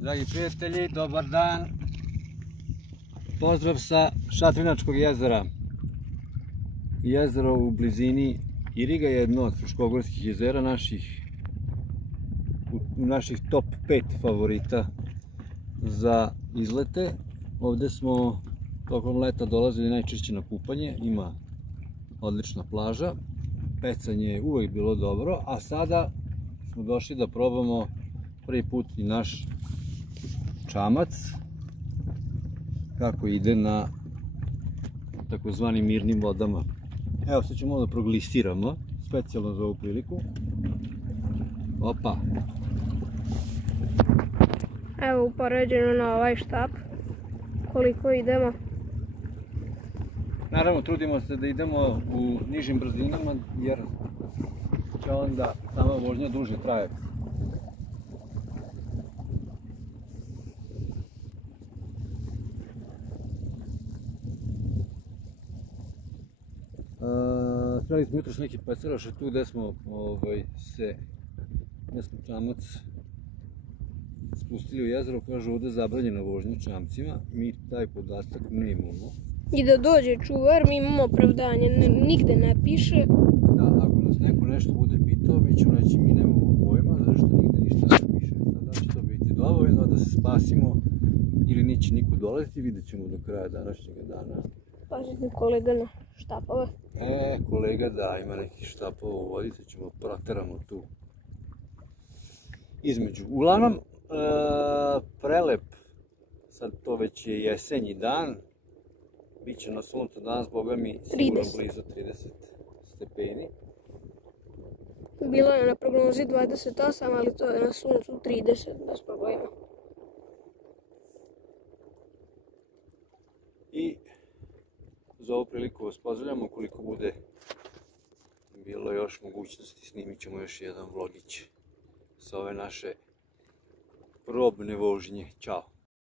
Dragi prijatelji, dobar dan. Pozdrav sa Šatrinačkog jezera. Jezero u blizini Iriga je jedno od fruškogorskih jezera naših top 5 favorita za izlete. Ovde smo tokom leta dolazili najčešće na kupanje, ima odlična plaža, pecanje je uvek bilo dobro, a sada smo došli da probamo prvi put i naš čamac kako ide na takozvanim mirnim vodama. Evo, sad ćemo da proglistiramo specijalno za ovu priliku. Opa! Evo upoređeno na ovaj štap koliko idemo. Naravno, trudimo se da idemo u nižim brzinama jer će onda sama vožnja duže trajati. Sreli smo jutros neki pecaraš tu gde smo čamac spustili u jezero, kažu ovde zabranjena vožnja čamcima, mi taj podatak ne imamo. I da dođe čuvar, mi imamo opravdanje, nigde ne piše. Da, ako nas neko nešto bude pitao, mi ćemo reći mi nemamo pojma, zato što nigde ništa ne piše. Sada će to biti dovoljno da se spasimo ili neće niko dolaziti, vidjet ćemo do kraja današnjeg dana. Pazite kolega na štapove. Kolega da, ima nekih štapova u vodi, sad ćemo proteramo tu između. Uglavnom, prelep, sad to već je jesenji dan, bit će na suncu danas, boga mi, sigurno blizu 30 stepeni. Bilo je na prognozi 28, ali to je na suncu 30, bez problema. I za ovu priliku vas pozdravljamo, ukoliko bude bilo još mogućnosti, snimit ćemo još jedan vlogić sa ove naše probne vožnje. Ćao!